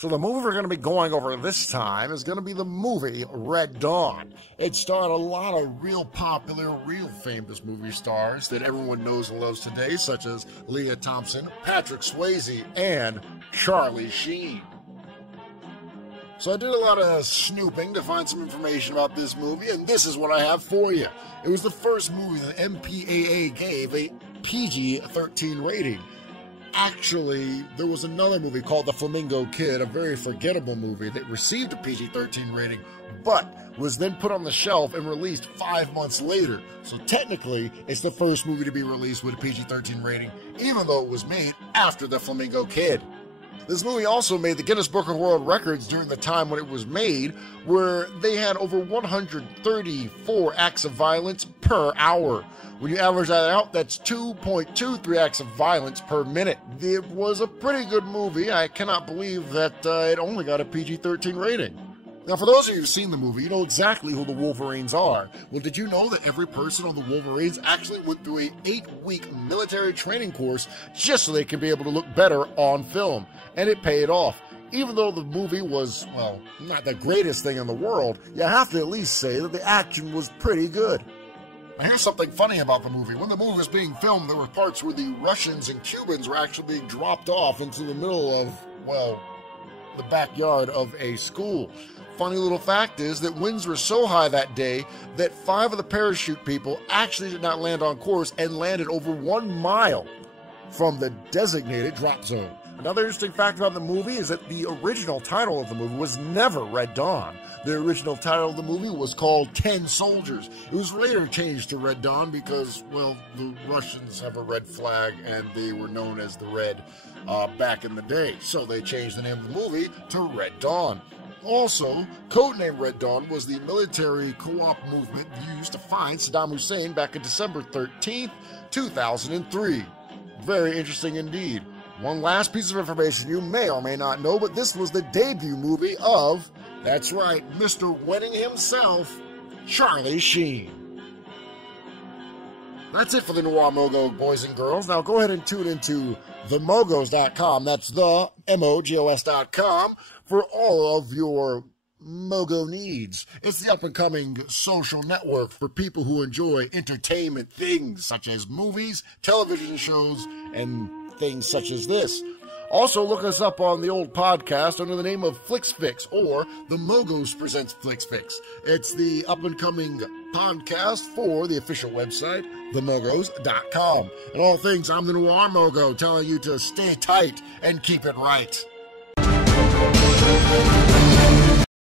So the movie we're going to be going over this time is going to be the movie Red Dawn. It starred a lot of real popular, real famous movie stars that everyone knows and loves today, such as Leah Thompson, Patrick Swayze, and Charlie Sheen. So I did a lot of snooping to find some information about this movie, and this is what I have for you. It was the first movie that MPAA gave a PG-13 rating. Actually, there was another movie called The Flamingo Kid, a very forgettable movie that received a PG-13 rating, but was then put on the shelf and released 5 months later. So technically, it's the first movie to be released with a PG-13 rating, even though it was made after The Flamingo Kid. This movie also made the Guinness Book of World Records during the time when it was made, where they had over 134 acts of violence per hour. When you average that out, that's 2.23 acts of violence per minute. It was a pretty good movie. I cannot believe that it only got a PG-13 rating. Now, for those of you who've seen the movie, you know exactly who the Wolverines are. Well, did you know that every person on the Wolverines actually went through a 8-week military training course just so they could be able to look better on film? And it paid off. Even though the movie was, well, not the greatest thing in the world, you have to at least say that the action was pretty good. Now, here's something funny about the movie. When the movie was being filmed, there were parts where the Russians and Cubans were actually being dropped off into the middle of, well, the backyard of a school. Funny little fact is that winds were so high that day that 5 of the parachute people actually did not land on course and landed over 1 mile from the designated drop zone. Another interesting fact about the movie is that the original title of the movie was never Red Dawn. The original title of the movie was called 10 Soldiers. It was later changed to Red Dawn because, well, the Russians have a red flag and they were known as the Red back in the day. So they changed the name of the movie to Red Dawn. Also, codename Red Dawn was the military co-op movement used to find Saddam Hussein back on December 13th, 2003. Very interesting indeed. One last piece of information you may or may not know, but this was the debut movie of, that's right, Mr. Winning himself, Charlie Sheen. That's it for the Noir Mogo, boys and girls. Now go ahead and tune into themogos.com. That's the MOGOS.com for all of your Mogo needs. It's the up-and-coming social network for people who enjoy entertainment things such as movies, television shows, and things such as this. Also, look us up on the old podcast under the name of FlixFix, or The Mogos Presents FlixFix. It's the up-and-coming podcast for the official website, themogos.com. And all things, I'm the Noir Mogo, telling you to stay tight and keep it right.